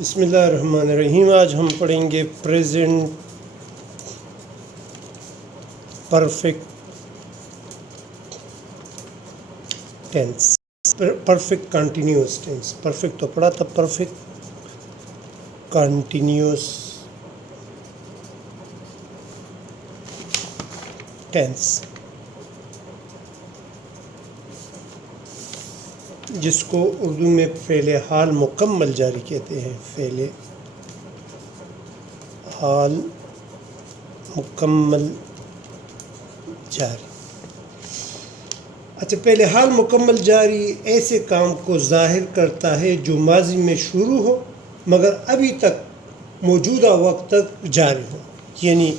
بسم اللہ الرحمن الرحیم۔ آج ہم پڑھیں گے present perfect tense, perfect continuous tense. Perfect تو پڑھا تھا، پرفیکٹ کنٹینیوس ٹینس، جس کو اردو میں فعل حال مکمل جاری کہتے ہیں۔ فعل حال مکمل جاری۔ اچھا، فعل حال مکمل جاری ایسے کام کو ظاہر کرتا ہے جو ماضی میں شروع ہو مگر ابھی تک موجودہ وقت تک جاری ہو، یعنی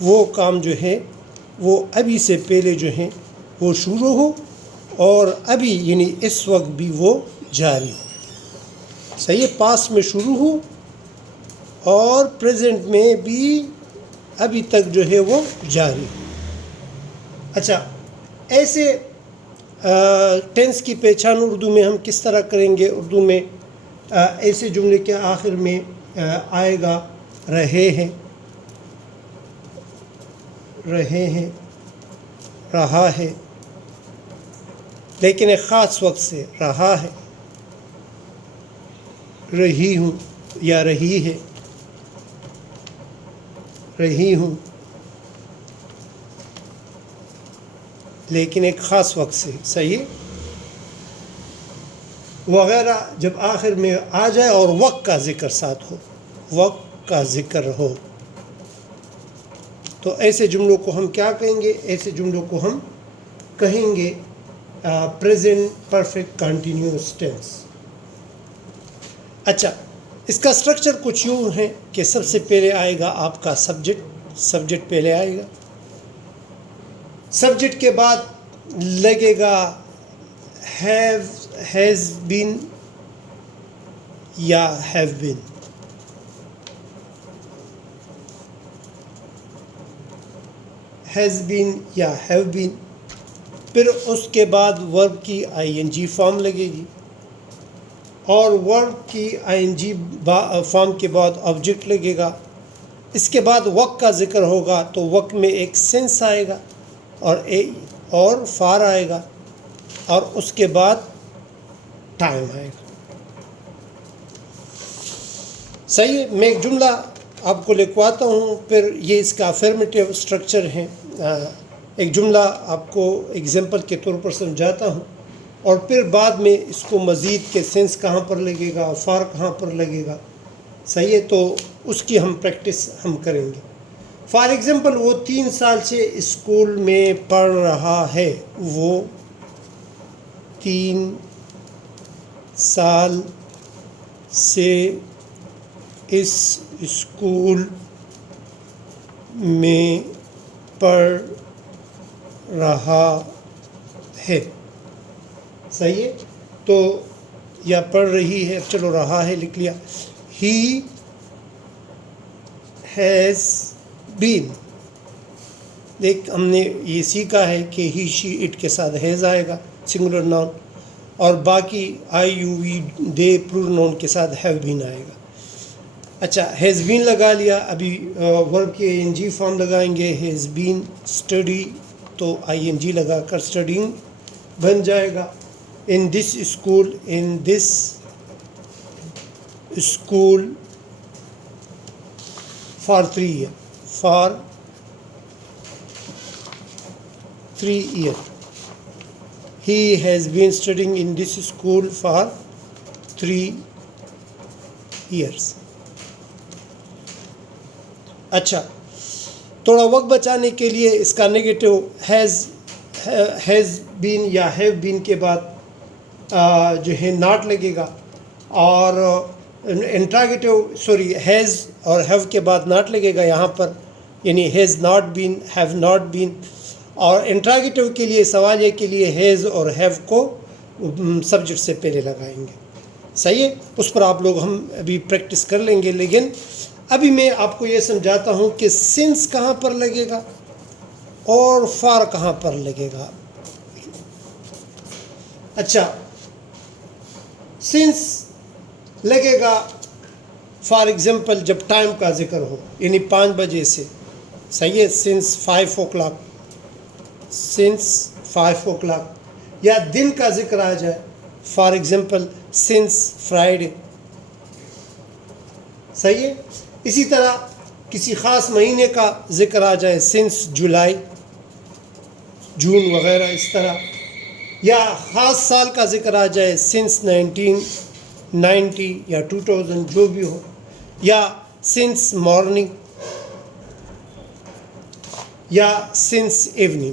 وہ کام جو ہے وہ ابھی سے پہلے جو ہے وہ شروع ہو اور ابھی یعنی اس وقت بھی وہ جاری ہو۔ صحیح ہے، پاسٹ میں شروع ہو اور پریزنٹ میں بھی ابھی تک جو ہے وہ جاری ہو۔ اچھا، ایسے ٹینس کی پہچان اردو میں ہم کس طرح کریں گے؟ اردو میں ایسے جملے کے آخر میں آئے گا رہے ہیں، رہے ہیں، رہا ہے، لیکن ایک خاص وقت سے رہا ہے، رہی ہوں یا رہی ہے، رہی ہوں، لیکن ایک خاص وقت سے، صحیح وغیرہ جب آخر میں آ جائے اور وقت کا ذکر ساتھ ہو، وقت کا ذکر ہو، تو ایسے جملوں کو ہم کیا کہیں گے؟ ایسے جملوں کو ہم کہیں گے پریزنٹ پرفیکٹ کنٹینیوس ٹینس۔ اچھا، اس کا سٹرکچر کچھ یوں ہے کہ سب سے پہلے آئے گا آپ کا سبجیکٹ پہلے آئے گا، سبجیکٹ کے بعد لگے گا ہیو، ہیز بین یا ہیو بین، ہیز بین یا ہیو بین، پھر اس کے بعد ورب کی آئی این جی فارم لگے گی اور ورب کی آئی این جی فارم کے بعد آبجیکٹ لگے گا۔ اس کے بعد وقت کا ذکر ہوگا تو وقت میں ایک سینس آئے گا اور فار آئے گا اور اس کے بعد ٹائم آئے گا۔ صحیح ہے، میں ایک جملہ آپ کو لکھواتا ہوں، پھر یہ اس کا افرمیٹیو سٹرکچر ہے۔ ایک جملہ آپ کو ایگزامپل کے طور پر سمجھاتا ہوں اور پھر بعد میں اس کو مزید کے سینس کہاں پر لگے گا، فار کہاں پر لگے گا، صحیح ہے، تو اس کی ہم پریکٹس ہم کریں گے۔ فار ایگزامپل، وہ 3 سال سے اسکول میں پڑھ رہا ہے، وہ 3 سال سے اس اسکول میں پڑھ رہا ہے، صحیح ہے، تو یا پڑھ رہی ہے، چلو رہا ہے لکھ لیا۔ ہی ہیز بین، دیکھ ہم نے یہ سیکھا ہے کہ ہی شی اٹ کے ساتھ ہیز آئے گا سنگولر ناؤن، اور باقی I you we they plural noun کے ساتھ ہیو بین آئے گا۔ اچھا، ہیز بین لگا لیا، ابھی ورب کی آئی این جی فارم لگائیں گے، ہیز بین اسٹڈی، تو آئی این جی لگا کر اسٹڈینگ بن جائے گا۔ In this school, in this school for 3 year, for 3 year, he has been studying in this school for 3 years. اچھا، تھوڑا وقت بچانے کے لیے اس کا نیگیٹو ہیز بین یا ہیو بین کے بعد جو ہے ناٹ لگے گا، اور ہیز اور ہیو کے بعد ناٹ لگے گا یہاں پر، یعنی has not been, have not been, اور انٹراگیٹو کے لیے، سوالیہ کے لیے ہیز اور ہیو کو سبجیکٹ سے پہلے لگائیں گے، صحیح ہے، اس پر آپ لوگ ہم ابھی پریکٹس کر لیں گے، لیکن ابھی میں آپ کو یہ سمجھاتا ہوں کہ سنس کہاں پر لگے گا اور فار کہاں پر لگے گا۔ اچھا، سنس لگے گا فار ایگزامپل جب ٹائم کا ذکر ہو یعنی 5 بجے سے، صحیح ہے، سنس 5 o'clock، سنس 5 o'clock، یا دن کا ذکر آ جائے فار ایگزامپل سنس فرائیڈے، صحیح ہے. اسی طرح کسی خاص مہینے کا ذکر آ جائے سنس جولائی، جون وغیرہ اس طرح، یا خاص سال کا ذکر آ جائے سنس 1990 یا 2000 جو بھی ہو، یا سنس مارننگ یا سنس ایوننگ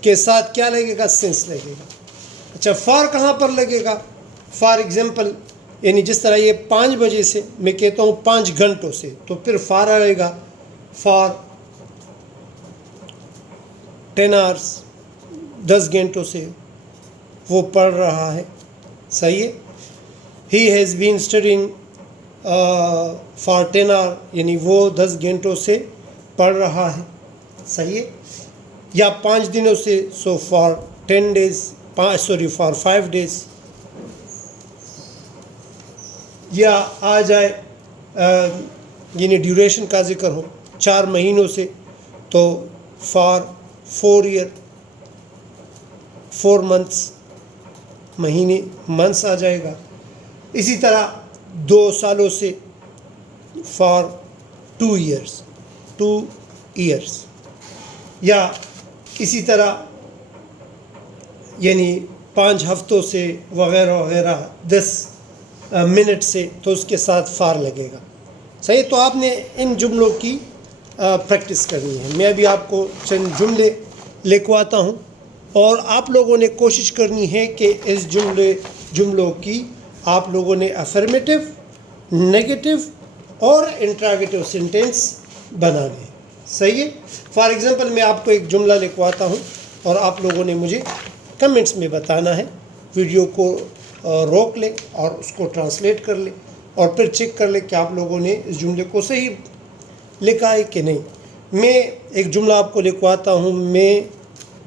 کے ساتھ کیا لگے گا؟ سنس لگے گا. اچھا، فار کہاں پر لگے گا؟ فار ایگزامپل یعنی جس طرح یہ 5 بجے سے میں کہتا ہوں 5 گھنٹوں سے، تو پھر فار آئے گا فار 10 hours، 10 گھنٹوں سے وہ پڑھ رہا ہے، صحیح ہے. ہی has been studying for 10 hours، یعنی وہ 10 گھنٹوں سے پڑھ رہا ہے، صحیح ہے. یا 5 دنوں سے، سو فار 10 days، فار 5 days. یا آ جائے یعنی ڈیوریشن کا ذکر ہو 4 مہینوں سے، تو فار 4 year، 4 months، مہینے منتھس آ جائے گا. اسی طرح 2 سالوں سے فار 2 years، 2 years. یا اسی طرح یعنی 5 ہفتوں سے وغیرہ وغیرہ، 10 منٹ سے، تو اس کے ساتھ فار لگے گا، صحیح. تو آپ نے ان جملوں کی پریکٹس کرنی ہے. میں ابھی آپ کو چند جملے لکھواتا ہوں اور آپ لوگوں نے کوشش کرنی ہے کہ اس جملوں کی آپ لوگوں نے افرمیٹیو، نیگیٹو اور انٹراگیٹو سینٹینس بنانے ہیں، صحیح ہے. فار ایگزامپل میں آپ کو ایک جملہ لکھواتا ہوں اور آپ لوگوں نے مجھے کمنٹس میں بتانا ہے. ویڈیو کو روک لیں اور اس کو ٹرانسلیٹ کر لیں اور پھر چیک کر لیں کہ آپ لوگوں نے اس جملے کو صحیح لکھا ہے کہ نہیں. میں ایک جملہ آپ کو لکھواتا ہوں. میں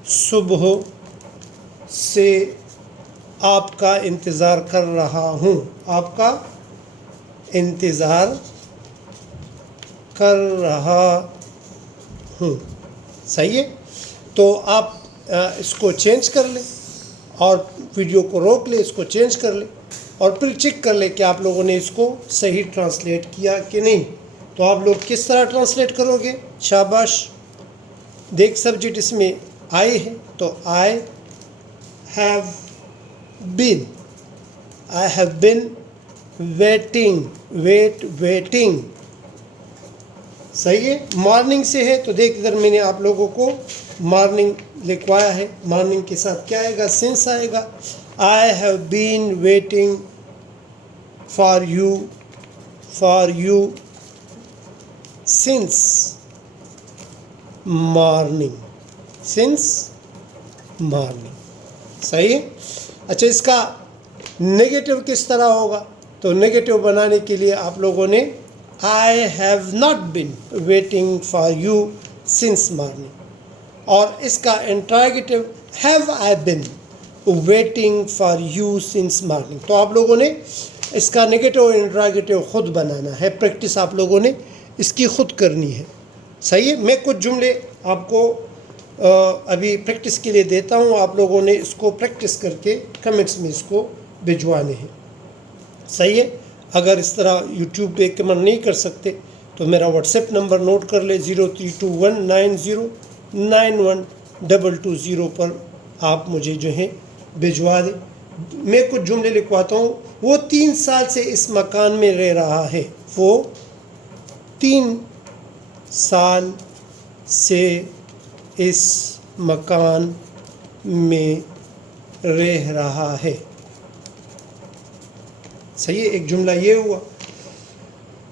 صبح سے آپ کا انتظار کر رہا ہوں. آپ کا انتظار کر رہا ہوں، صحیح ہے. تو آپ اس کو چینج کر لیں اور ویڈیو کو روک لیں، اس کو چینج کر لیں اور پھر چیک کر لیں کہ آپ لوگوں نے اس کو صحیح ٹرانسلیٹ کیا کہ نہیں. تو آپ لوگ کس طرح ٹرانسلیٹ کرو گے؟ شاباش. دیکھ سبجیکٹ اس میں آئی ہے، تو آئی ہیو بین ویٹنگ، صحیح ہے. مارننگ سے ہے تو دیکھ ادھر میں نے آپ لوگوں کو مارننگ لکھوایا ہے. مارننگ کے ساتھ کیا آئے گا؟ سنس آئے گا. I have been waiting for you since morning, صحیح ہے. اچھا، اس کا نیگیٹو کس طرح ہوگا؟ تو نیگیٹو بنانے کے لیے آپ لوگوں نے I have not been waiting for you since morning، اور اس کا انٹراگیٹو have I been waiting for you since morning. تو آپ لوگوں نے اس کا نیگیٹو اور انٹراگیٹو خود بنانا ہے. پریکٹس آپ لوگوں نے اس کی خود کرنی ہے، صحیح ہے. میں کچھ جملے آپ کو ابھی پریکٹس کے لیے دیتا ہوں. آپ لوگوں نے اس کو پریکٹس کر کے کمنٹس میں اس کو بھجوانے ہیں، صحیح ہے. اگر اس طرح یوٹیوب پہ کمنٹ نہیں کر سکتے تو میرا واٹس ایپ نمبر نوٹ کر لے، 0321909122 پر آپ مجھے جو ہے بھجوا دیں. میں کچھ جملے لکھواتا ہوں. وہ 3 سال سے اس مکان میں رہ رہا ہے. وہ 3 سال سے اس مکان میں رہ رہا ہے، صحیح ہے. ایک جملہ یہ ہوا.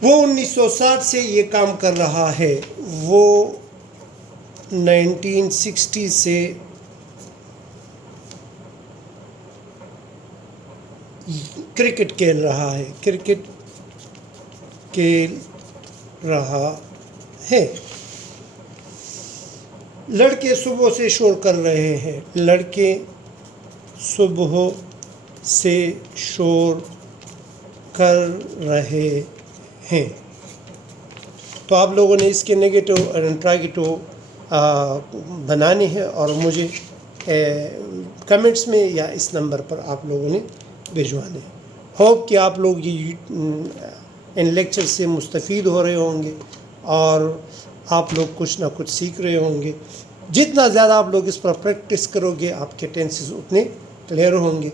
وہ 1960 سے یہ کام کر رہا ہے. وہ 1960 سے کرکٹ کھیل رہا ہے. لڑکے صبح سے شور کر رہے ہیں. لڑکے صبح سے شور کر رہے ہیں. تو آپ لوگوں نے اس کے نیگیٹو اور انٹراگیٹو بنانے ہیں اور مجھے کمنٹس میں یا اس نمبر پر آپ لوگوں نے بھیجوانے ہیں. ہوپ کہ آپ لوگ یہ ان لیکچر سے مستفید ہو رہے ہوں گے اور آپ لوگ کچھ نہ کچھ سیکھ رہے ہوں گے. جتنا زیادہ آپ لوگ اس پر پریکٹس کرو گے آپ کے ٹینسز اتنے کلیئر ہوں گے.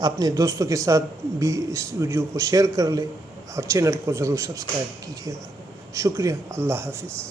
اپنے دوستوں کے ساتھ بھی اس ویڈیو کو شیئر کر لیں اور چینل کو ضرور سبسکرائب کیجیے گا. شکریہ. اللہ حافظ.